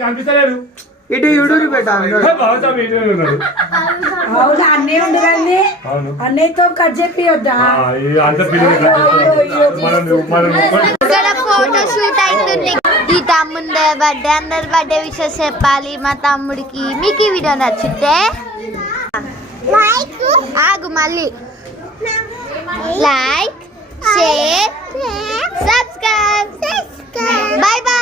కనిపిస్తలేడు ఇటు యూడూరు పెట్టా అన్నీ ఉండు కానీ అన్నయ్యతో కట్ చెప్పి ఫోటో షూట్ అవుతుంది. ఈ తమ్ముంది బర్త్డే, అందరి బర్త్డే విషెస్ చెప్పాలి మా తమ్ముడికి. మీకు ఈ వీడియో నచ్చితే ఆగు మళ్ళీ like, share, subscribe. By by.